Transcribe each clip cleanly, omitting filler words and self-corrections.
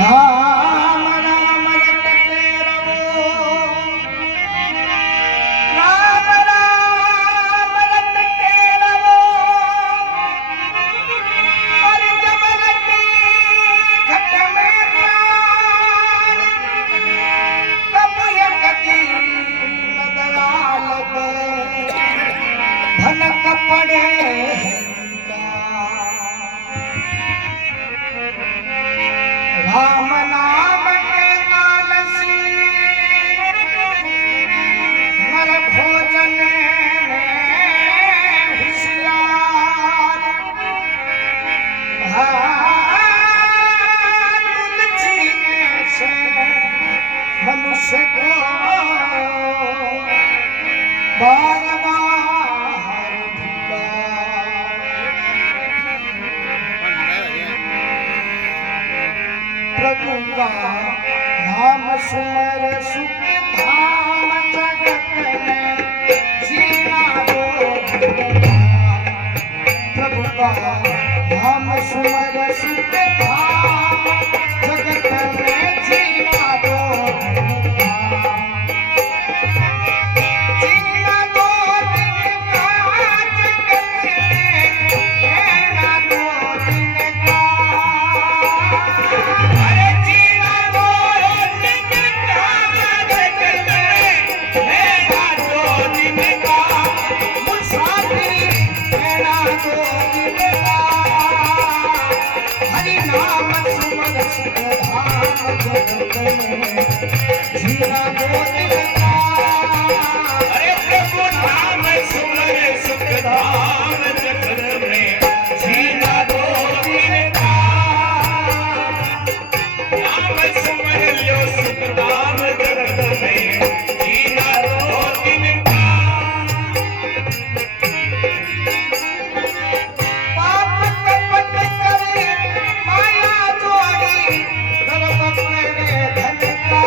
राम राम रटते रहो, राम राम रटते रहो, और जब लगी घट में प्राण, तब ये कदीम दयाल को भनक पड़े राम नाम के लालसी नर भोजन में होशियार, तुलसी से मनुष्य को बार बार प्रभु का नाम सुमर सुख धाम जगत में जीना दो, प्रभु का नाम सुमर सुख धाम जगत में जीना दो, जीना दो दिन का जगत में, रहना दो दिन का, अरे जीना दो दिन का जगत में, रहना दो दिन का, मुसाफिरी रहना दो दिन का, हरि नाम सुमर सुख धाम जगत में जीना दो दिन का, अरे प्रभु नाम सुमर सुख धाम जगत में जीना दो दिन का, नाम सुमर लो सुख धाम जगत में जीना दो दिन का। पाप कपट करे माया जोड़ी गर्भ करे धन का,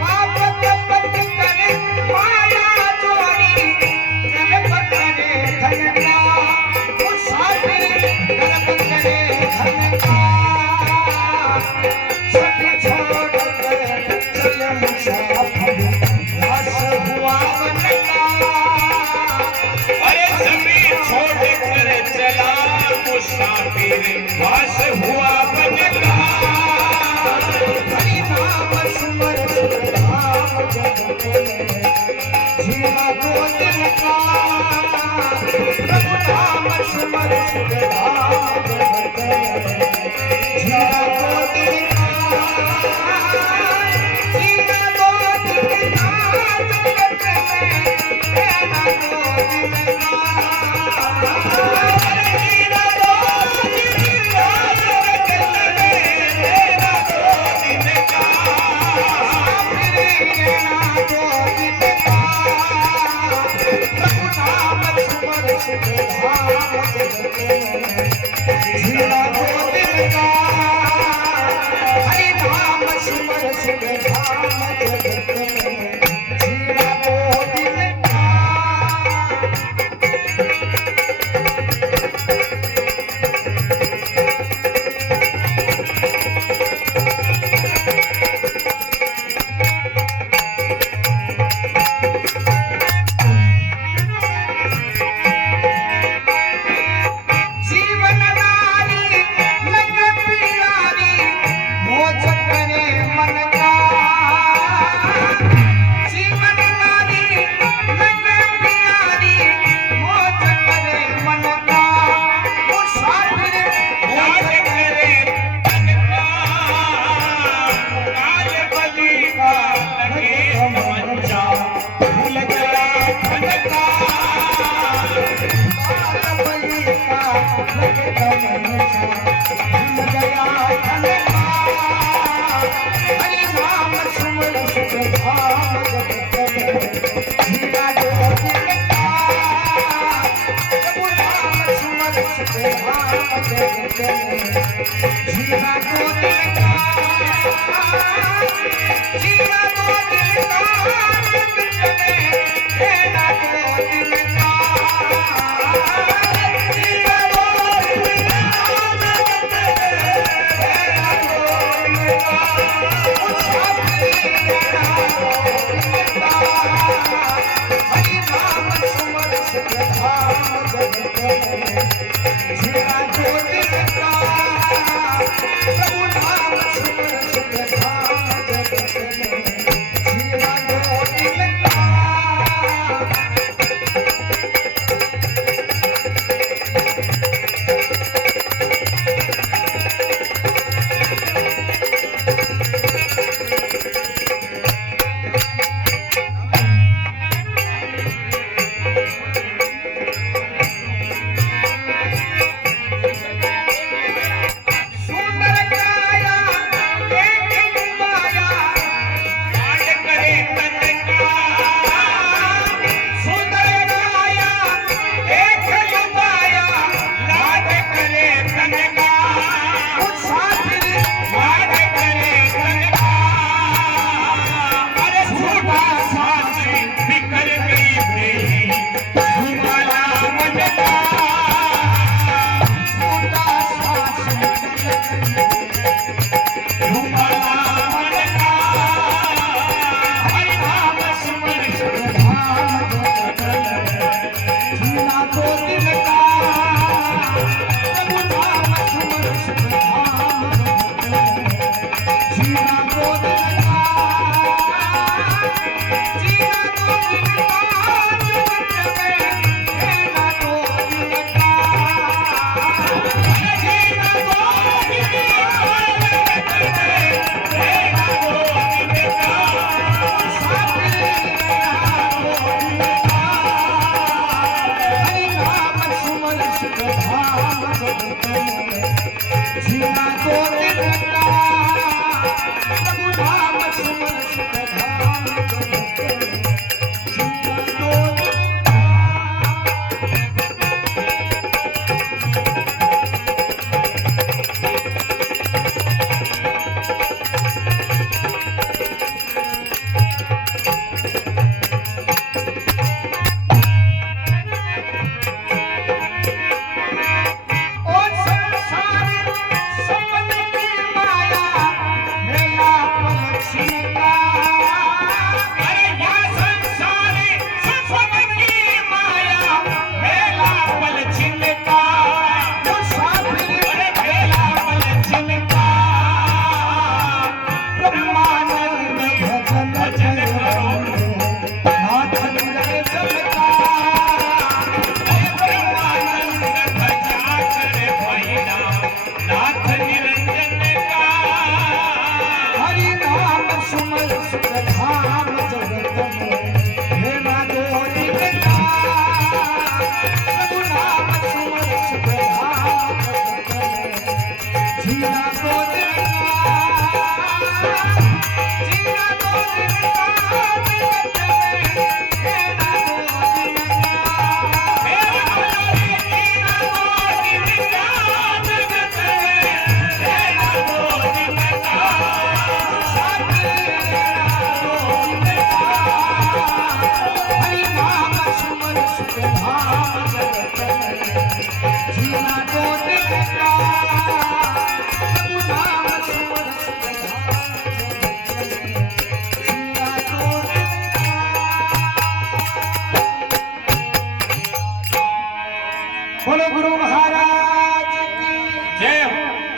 पाप कपट करे माया जोड़ी गर्भ करे धन का, मुसाफिर गर्भ करे धन का, सब छोड़ कर चले मुसाफिर रास हुआ वन का, अरे सभी छोड़ कर चला मुसाफिर वास हुआ बन का, हरि नाम सुमर सुख धाम जगत में जीना दो दिन का, प्रभु नाम सुमर सुख धाम जगत में जीना दो दिन का, जीना दो दिन का जगत में, रहना दो दिन का, अरे जीना दो दिन का जगत में, रहना दो दिन का, मुसाफिरी रहना दो दिन का, प्रभु नाम सुमर सुख धाम जगत में जीना दो दिन का, हरि नाम सुमर सुख धाम जगत में जीना दो दिन का। जीवन नारी लगे प्यारी मोज करे मन का, जीवन नारी लगे प्यारी मोज करे मन का, मुसाफिर याद करे तन का, काल बलि का लगे मंचा, भूल गया धन का, काल बलि का लगे तमन्ना, भूल गया धन का, हरि नाम सुमर सुख धाम जगत में जीना दो दिन का, प्रभु नाम सुमर सुख धाम जगत में जीना दो दिन का, जीना दो दिन का जगत में, रहना दो दिन का, जीना दो दिन का जगत में, जीना दो दिन का प्रभु नाम सुमर सुख धाम जगत में जीना दो दिन का ओ संसार सपन की माया मेला पलछिन का अरे या संसार सपन की माया मेला पल छिनका मुसाफिर अरे मेला पल छिनका ब्रह्मानंद भजन करो नाथ निरंजन का हे ब्रह्मानंद भजा कर भैया नाथ निरंजन का हरि नाम सुमर सुख धाम जगत में हे ना दो दिन का प्रभु नाम सुमर सुख धाम जगत में जीना दो दिन का जीना